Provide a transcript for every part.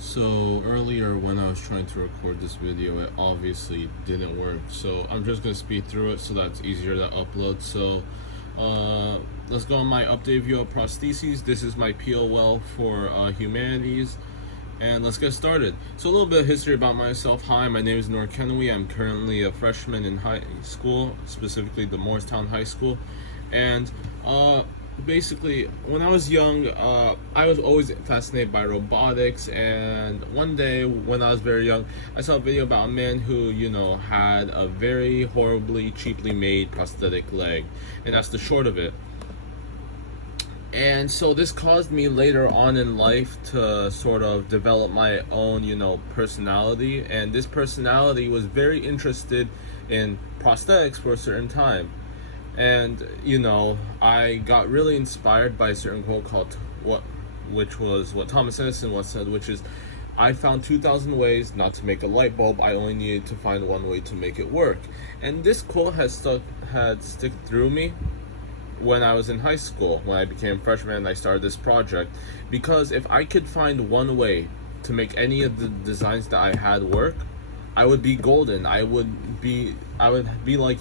So earlier when I was trying to record this video, it obviously didn't work. So I'm just gonna speed through it so that's easier to upload. So let's go on my update view of prostheses. This is my POL for Humanities. And let's get started. So a little bit of history about myself. Hi, my name is Nour Kenawiy. I'm currently a freshman in high school, specifically the Morristown High School. And basically, when I was young, I was always fascinated by robotics. And one day, when I was very young, I saw a video about a man who, had a very horribly, cheaply made prosthetic leg. And that's the short of it. And so this caused me later on in life to sort of develop my own, personality. And this personality was very interested in prosthetics for a certain time. And, I got really inspired by a certain quote called which was what Thomas Edison once said, which is, I found 2,000 ways not to make a light bulb. I only needed to find one way to make it work. And this quote had stuck through me when I was in high school, when I became a freshman and I started this project, because if I could find one way to make any of the designs that I had work, I would be golden. I would be like,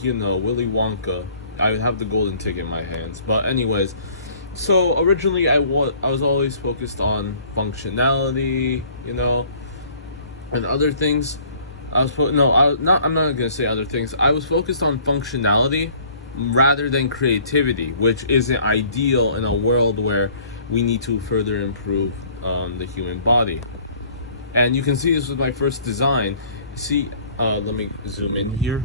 Willy Wonka. I would have the golden ticket in my hands. But anyways, so originally I was always focused on functionality, and other things. I'm not gonna say other things. I was focused on functionality rather than creativity, which isn't ideal in a world where we need to further improve the human body. And you can see this with my first design. See, let me zoom in here.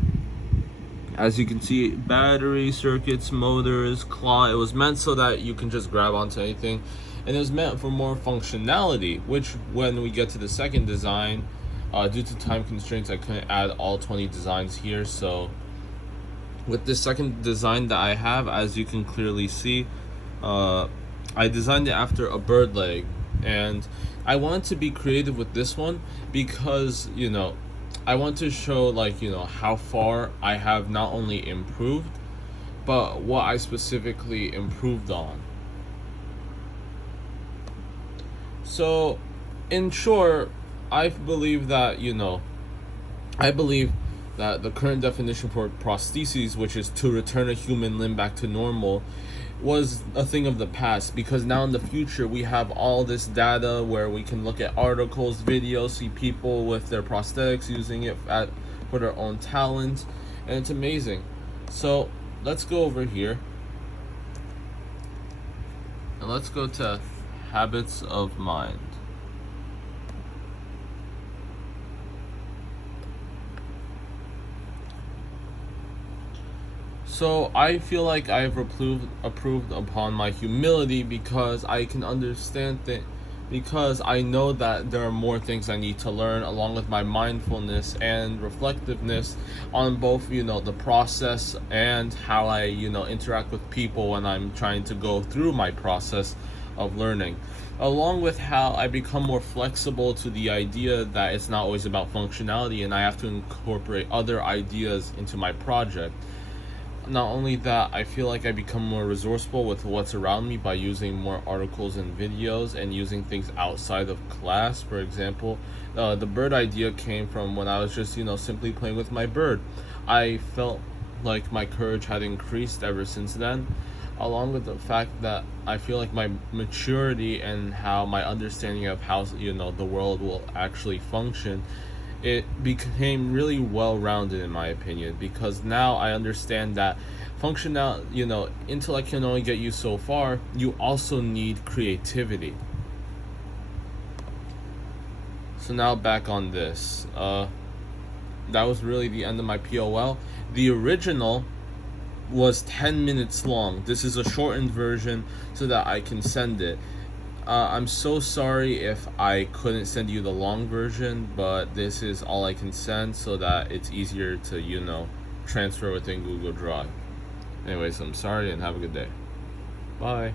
As you can see, battery, circuits, motors, claw. It was meant so that you can just grab onto anything. And it was meant for more functionality, which when we get to the second design, due to time constraints, I couldn't add all 20 designs here. So with this second design that I have, as you can clearly see, I designed it after a bird leg. And I wanted to be creative with this one because, I want to show how far I have not only improved, but what I specifically improved on. So in short, I believe that the current definition for prostheses, which is to return a human limb back to normal, was a thing of the past, because now in the future we have all this data where we can look at articles, videos, see people with their prosthetics using it for their own talent, and it's amazing. So let's go over here and let's go to habits of mind. So I feel like I've approved upon my humility because I can understand because I know that there are more things I need to learn, along with my mindfulness and reflectiveness on both, the process and how I, interact with people when I'm trying to go through my process of learning, along with how I become more flexible to the idea that it's not always about functionality and I have to incorporate other ideas into my project. Not only that, I feel like I become more resourceful with what's around me by using more articles and videos and using things outside of class. For example, the bird idea came from when I was just, simply playing with my bird. I felt like my courage had increased ever since then, along with the fact that I feel like my maturity and how my understanding of how, the world will actually function, it became really well-rounded in my opinion, because now I understand that intellect can only get you so far. You also need creativity. So now back on this, that was really the end of my POL. The original was 10 minutes long. This is a shortened version so that I can send it. I'm so sorry if I couldn't send you the long version, but this is all I can send so that it's easier to, transfer within Google Drive. Anyways, I'm sorry and have a good day. Bye.